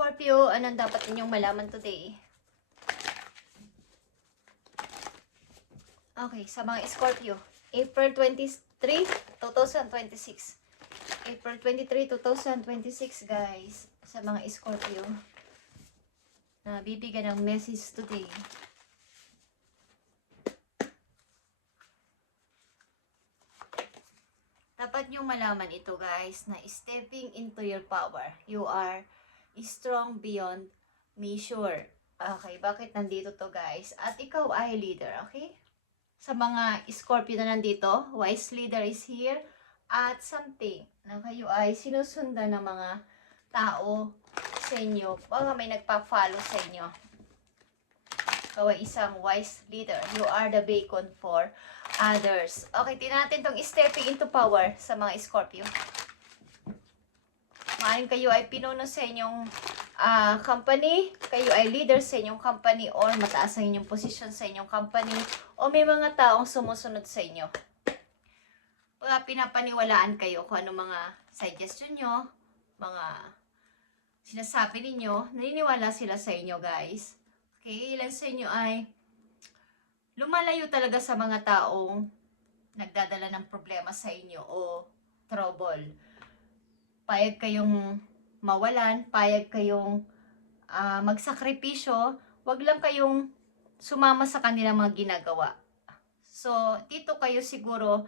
Scorpio, anong dapat ninyong malaman today? Okay, sa mga Scorpio, April 23, 2026. April 23, 2026, guys. Sa mga Scorpio, na bibigyan ng message today. Dapat niyong malaman ito, guys, na stepping into your power. You are strong beyond measure. Okay, bakit nandito to, guys? At ikaw ay leader, okay? Sa mga Scorpio na nandito, wise leader is here. At something na kayo ay sinusundan ng mga tao sa inyo. Baka may nagpa-follow sa inyo. Ikaw ay isang wise leader. You are the beacon for others. Okay, tingnan natin tong stepping into power sa mga Scorpio. Maaaring kayo ay pinuno sa inyong company, kayo ay leader sa inyong company, or mataas ang inyong posisyon sa inyong company, o may mga taong sumusunod sa inyo. Pinapaniwalaan kayo kung ano mga suggestion nyo, mga sinasabi ninyo, naniniwala sila sa inyo, guys. Okay, ilan sa inyo ay lumalayo talaga sa mga taong nagdadala ng problema sa inyo o trouble. Payag kayong mawalan, payag kayong magsakripisyo, wag lang kayong sumama sa kanilang mga ginagawa. So, dito kayo siguro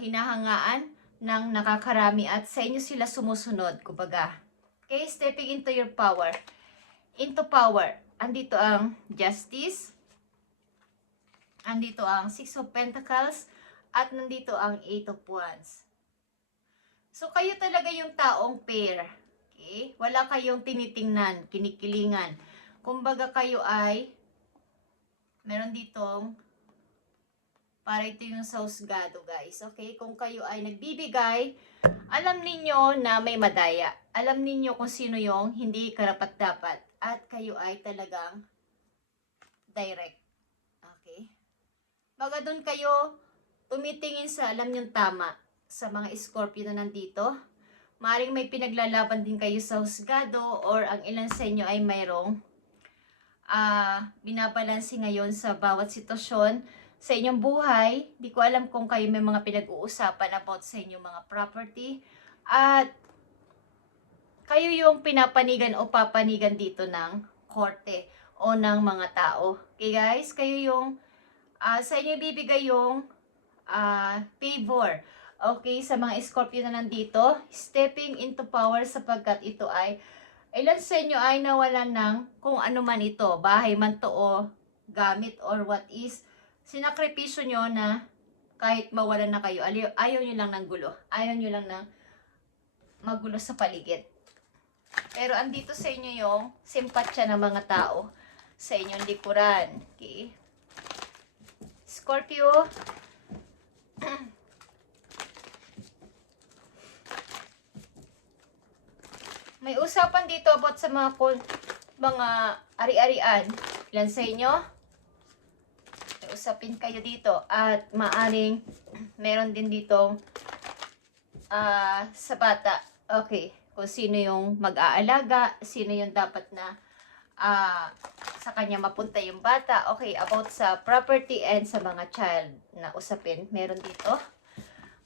hinahangaan ng nakakarami at sa inyo sila sumusunod, kumbaga. Okay, stepping into your power. Into power. Andito ang justice, andito ang Six of Pentacles, at nandito ang Eight of Wands. So, kayo talaga yung taong pair. Okay? Wala kayong tinitingnan, kinikilingan. Kumbaga kayo ay, meron ditong, para ito yung sa husgado, guys. Okay? Kung kayo ay nagbibigay, alam ninyo na may madaya. Alam ninyo kung sino yung hindi karapat-dapat. At kayo ay talagang direct. Okay? Baga doon kayo tumitingin sa alam nyong tama sa mga Scorpio na nandito. Maaaring may pinaglalaban din kayo sa husgado, or ang ilan sa inyo ay mayroong binabalansi ngayon sa bawat sitwasyon sa inyong buhay. Di ko alam kung kayo may mga pinag-uusapan about sa inyong mga property. At kayo yung pinapanigan o papanigan dito ng korte o ng mga tao. Okay, guys? Kayo yung sa inyo bibigay yung favor. Okay, sa mga Scorpio na nandito, stepping into power sapagkat ito ay, ilan sa inyo ay nawalan ng kung ano man ito, bahay man to o gamit or what is, sinakripisyo nyo na kahit mawalan na kayo, ayaw nyo lang ng gulo. Ayaw nyo lang ng magulo sa paligid. Pero andito sa inyo yung simpatsya ng mga tao sa inyong likuran. Okay? Scorpio, may usapan dito about sa mga ari-arian. Ilan sa inyo? May usapin kayo dito. At maaring meron din dito sa bata. Okay. Kung sino yung mag-aalaga, sino yung dapat na sa kanya mapunta yung bata. Okay, about sa property and sa mga child na usapin, meron dito.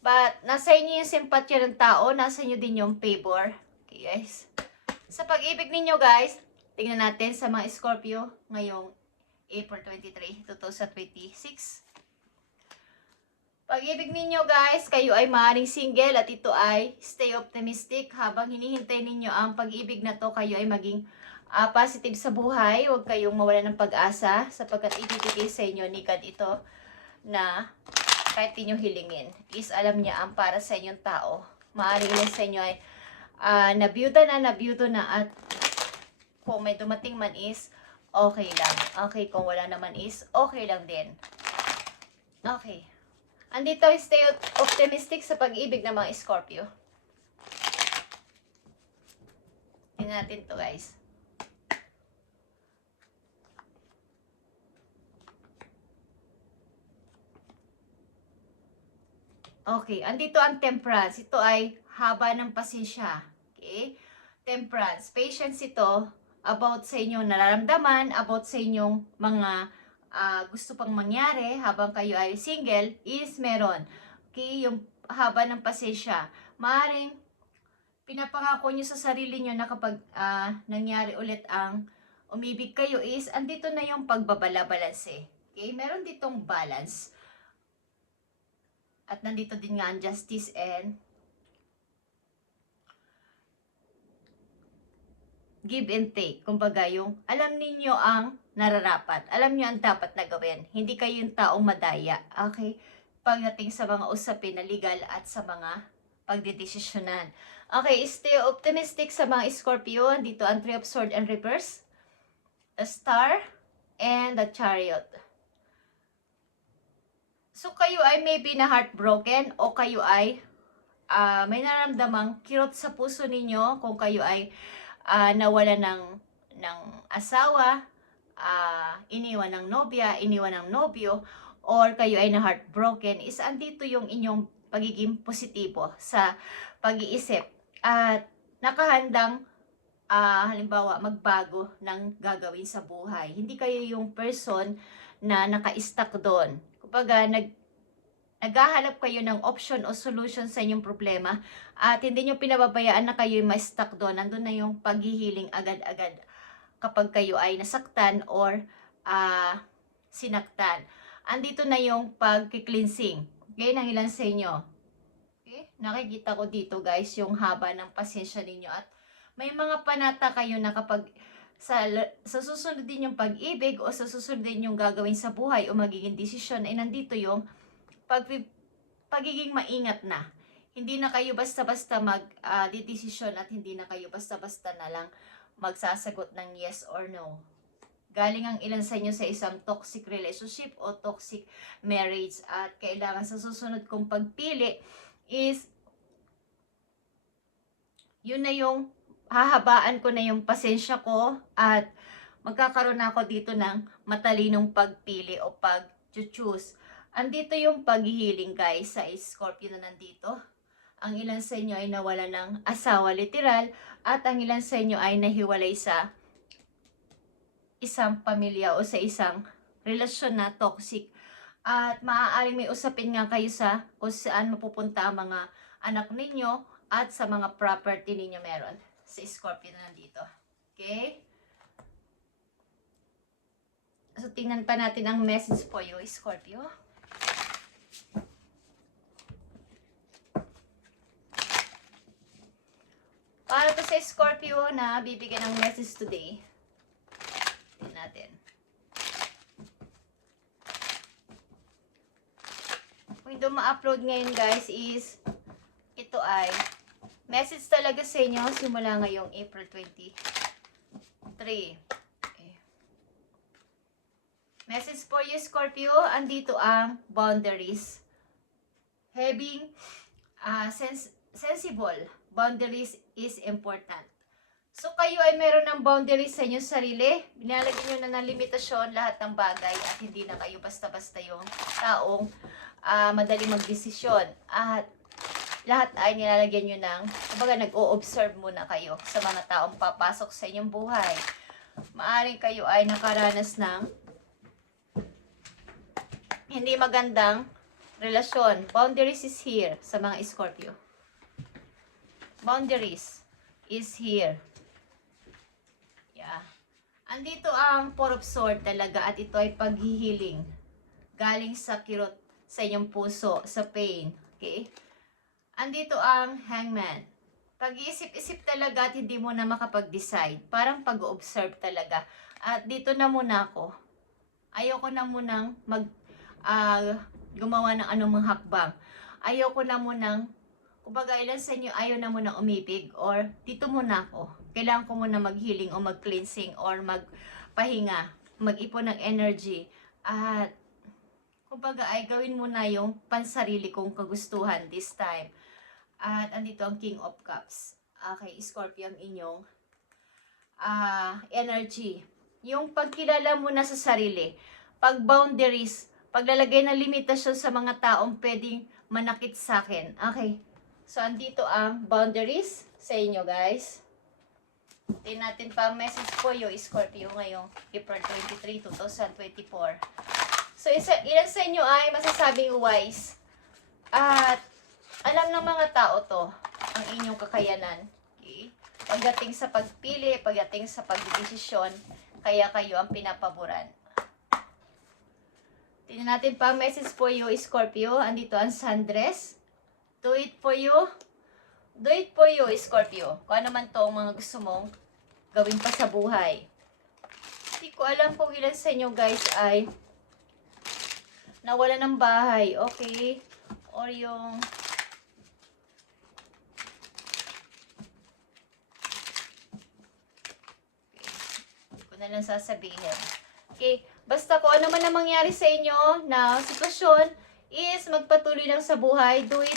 But, nasa inyo yung simpatya ng tao, nasa inyo din yung favor. Okay, guys. Sa pag-ibig ninyo, guys, tingnan natin sa mga Scorpio ngayong April 23, 2026. Pag-ibig ninyo, guys, kayo ay maaaring single at ito ay stay optimistic. Habang hinihintay ninyo ang pag-ibig na to, kayo ay maging positive sa buhay. Huwag kayong mawalan ng pag-asa sapagkat ibibigay sa inyo ni God ito na kahit di nyo hilingin is alam niya ang para sa inyong tao. Maaaring ilan sa inyo ay nabiyudo na at kung may dumating man is okay lang. Okay, kung wala naman is okay lang din. Okay. Andito ay stay optimistic sa pag-ibig ng mga Scorpio. Tingnan natin to, guys. Okay, andito ang temperance. Ito ay haba ng pasensya. Okay? Temperance. Patience ito about sa inyong nararamdaman, about sa inyong mga gusto pang mangyari habang kayo ay single is meron. Okay, yung haba ng pasensya. Maaring pinapangako nyo sa sarili nyo na kapag nangyari ulit ang umibig kayo is andito na yung pagbabala-balanse. Okay, meron ditong balance. At nandito din nga ang justice and give and take. Kumbaga yung alam ninyo ang nararapat. Alam niyo ang dapat na gawin. Hindi kayo yung taong madaya. Okay? Pagdating sa mga usapin na legal at sa mga pagdidesisyonan. Okay, stay optimistic sa mga Scorpio. Dito ang Three of Swords and Reverse, the Star, and the Chariot. So kayo ay maybe na heartbroken o kayo ay may nararamdamang kirot sa puso ninyo kung kayo ay nawala ng asawa, iniwan ng nobya, iniwan ng nobyo, or kayo ay na heartbroken, is andito yung inyong pagiging positibo sa pag-iisip at nakahandang halimbawa magbago ng gagawin sa buhay. Hindi kayo yung person na naka-stuck doon. Kumbaga naghahanap kayo ng option o solution sa inyong problema at hindi nyo pinababayaan na kayo ma-stuck doon. Nandun na yung paghihiling agad-agad kapag kayo ay nasaktan or sinaktan. Andito na yung pag-cleansing. Okay, ng ilan sa inyo. Okay, nakikita ko dito guys yung haba ng pasensya ninyo at may mga panata kayo na kapag sa susunod din yung pag-ibig o sa susunod din yung gagawin sa buhay o magiging desisyon ay nandito yung pagiging maingat na. Hindi na kayo basta-basta mag-desisyon at hindi na kayo basta-basta na lang magsasagot ng yes or no. Galing ang ilan sa inyo sa isang toxic relationship o toxic marriage at kailangan sa susunod kong pagpili is yun na yung hahabaan ko na yung pasensya ko at magkakaroon na ako dito ng matalinong pagpili o pag-choose. Andito yung paghihiling guys sa Scorpio na nandito. Ang ilan sa inyo ay nawala ng asawa literal at ang ilan sa inyo ay nahiwalay sa isang pamilya o sa isang relasyon na toxic. At maaaring may usapin nga kayo sa kung saan mapupunta ang mga anak ninyo at sa mga property ninyo meron sa Scorpio na nandito. Okay? So, tingnan pa natin ang message po yung Scorpio. Para to sa Scorpio na bibigyan ng message today. Tingnan natin. Kung hindi ma-upload ngayon guys is ito ay message talaga sa inyo simula ngayong April 23. Okay. Message for you Scorpio, andito ang boundaries. Having sensible boundaries is important. So kayo ay meron ng boundaries sa inyong sarili. Binalagyan nyo na ng limitasyon lahat ng bagay at hindi na kayo basta-basta yung taong madaling magdesisyon. At lahat ay nilalagyan nyo ng, kumbaga nag-o-observe muna kayo sa mga taong papasok sa inyong buhay. Maaring kayo ay nakaranas ng hindi magandang relasyon. Boundaries is here sa mga Scorpio. Boundaries is here. Yeah. Andito ang Four of Swords talaga at ito ay paghihiling. Galing sa kirot sa inyong puso, sa pain. Okay? Andito ang Hangman. Pag-iisip-isip talaga at hindi mo na makapag-decide. Parang pag-observe talaga. At dito na muna ako. Ayoko na munang gumawa ng anumang hakbang. Ayoko na munang, kumbaga ilan sa inyo ayaw na munang umibig or dito muna ako. Kailangan ko muna mag-healing o mag-cleansing or magpahinga, mag-ipon ng energy. At kumbaga ay gawin muna yung pansarili kong kagustuhan this time. At andito ang King of Cups. Okay, Scorpio ang inyong energy. Yung pagkilala mo na sa sarili. Pag boundaries, paglalagay ng limitasyon sa mga taong pwedeng manakit sa akin. Okay. So, andito ang boundaries sa inyo, guys. Tingnan natin pa ang message po yung Scorpio ngayong April 23, 2024. So, ilan sa inyo ay masasabing wise at alam ng mga tao to ang inyong kakayanan. Okay? Pagdating sa pagpili, pagdating sa pagdesisyon, kaya kayo ang pinapaboran. Tingnan natin pa ang message for you, Scorpio. Andito ang sundress. Do it for you. Do it for you, Scorpio. Kung ano man to ang mga gusto mong gawin pa sa buhay. Hindi ko alam kung ilan sa inyo guys ay nawala ng bahay, okay? Or yung hindi ko na lang sasabihin. Okay, basta kung ano man ang mangyari sa inyo na sitwasyon is magpatuloy lang sa buhay. Do it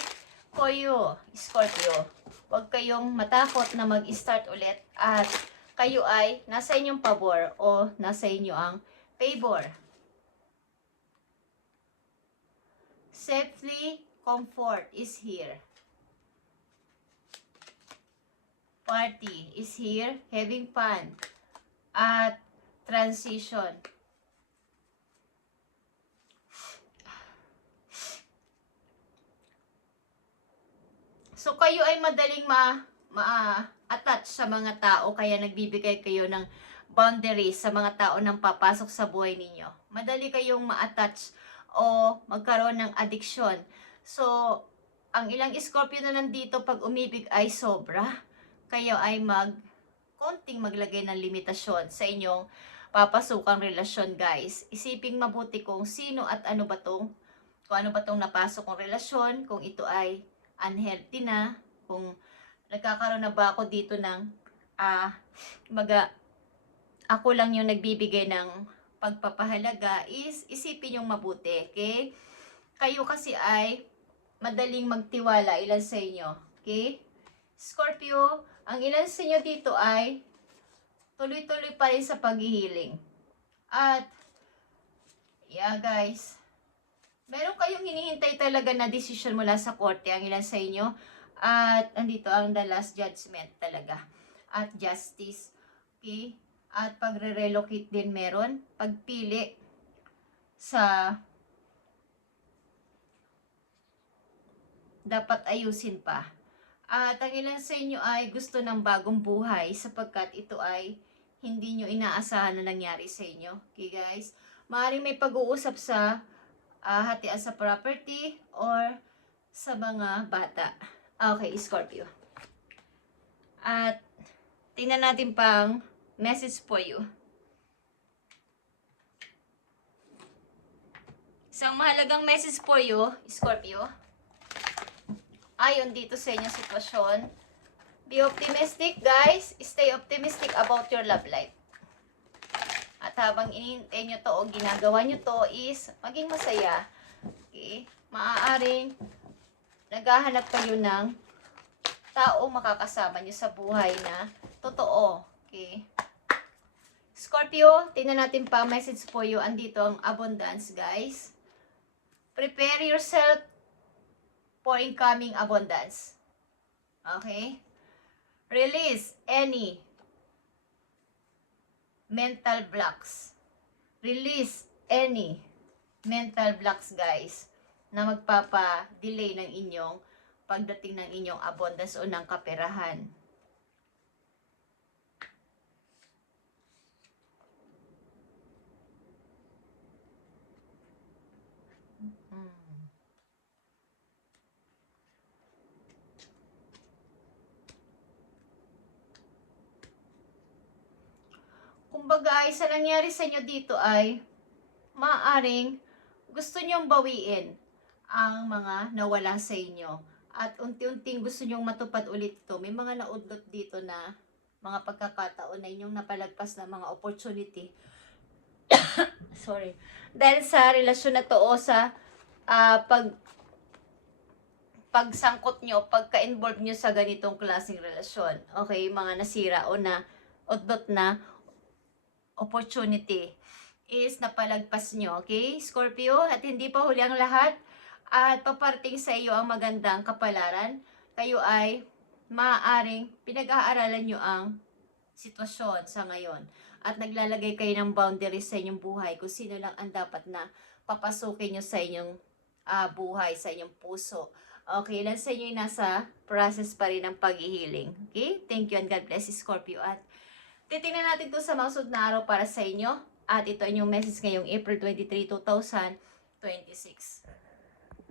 for you, Scorpio. Huwag kayong matakot na mag-start ulit at kayo ay nasa inyong pabor o nasa inyo ang favor. Safely, comfort is here. Party is here, having fun. At transition. So, kayo ay madaling ma-attach sa mga tao, kaya nagbibigay kayo ng boundaries sa mga tao nang papasok sa buhay ninyo. Madali kayong ma-attach o magkaroon ng addiction. So, ang ilang Scorpio na nandito pag umibig ay sobra. Kayo ay konting maglagay ng limitasyon sa inyong papasukang relasyon, guys. Isiping mabuti kung sino at ano ba kung ano ba tong napasok kong relasyon, kung ito ay unhealthy na, kung nagkakaroon na ba ako dito ng ako lang yung nagbibigay ng pagpapahalaga, is isipin yung mabuti, okay? Kayo kasi ay madaling magtiwala, ilan sa inyo, okay? Scorpio, ang ilan sa inyo dito ay tuloy-tuloy pa rin sa paghihiling. At, yeah guys, meron kayong hinihintay talaga na decision mula sa korte, ang ilan sa inyo. At, andito ang the last judgment talaga. At justice, okay? At pagre-relocate din meron. Pagpili sa dapat ayusin pa. At ang ilan sa inyo ay gusto ng bagong buhay sapagkat ito ay hindi nyo inaasahan na nangyari sa inyo. Okay guys? Maaaring may pag-uusap sa hatian sa property or sa mga bata. Okay, Scorpio. At tingnan natin pang message for you. Isang mahalagang message for you, Scorpio. Ayon dito sa inyong sitwasyon. Be optimistic, guys. Stay optimistic about your love life. At habang inihintay nyo to o ginagawa nyo to is maging masaya. Okay? Maaaring naghahanap kayo ng taong makakasama nyo sa buhay na totoo. Okay? Scorpio, tingnan natin pa message po you. Andito ang abundance, guys. Prepare yourself for incoming abundance. Okay? Release any mental blocks. Release any mental blocks, guys, na magpapa-delay ng inyong pagdating ng inyong abundance o ng kaperahan. Kumbaga ay sa nangyari sa inyo dito ay maaaring gusto nyong bawiin ang mga nawala sa inyo. At unti-unting gusto nyong matupad ulit ito. May mga naudlot dito na mga pagkakataon na inyong napalagpas na mga opportunity. Sorry. Dahil sa relasyon na to o sa pagsangkot nyo, pagka-involve nyo sa ganitong klaseng relasyon. Okay, mga nasira o na udlot na opportunity is napalagpas nyo, okay, Scorpio? At hindi pa huli ang lahat at paparting sa iyo ang magandang kapalaran. Kayo ay maaaring pinag-aaralan nyo ang sitwasyon sa ngayon. At naglalagay kayo ng boundaries sa inyong buhay kung sino lang ang dapat na papasukin nyo sa inyong buhay, sa inyong puso. Okay, ilan sa inyo yung nasa process pa rin ng pag-healing. Okay? Thank you and God bless, Scorpio. At titingnan natin ito sa mga sunod na araw para sa inyo. At ito ang yung message ngayong April 23, 2026.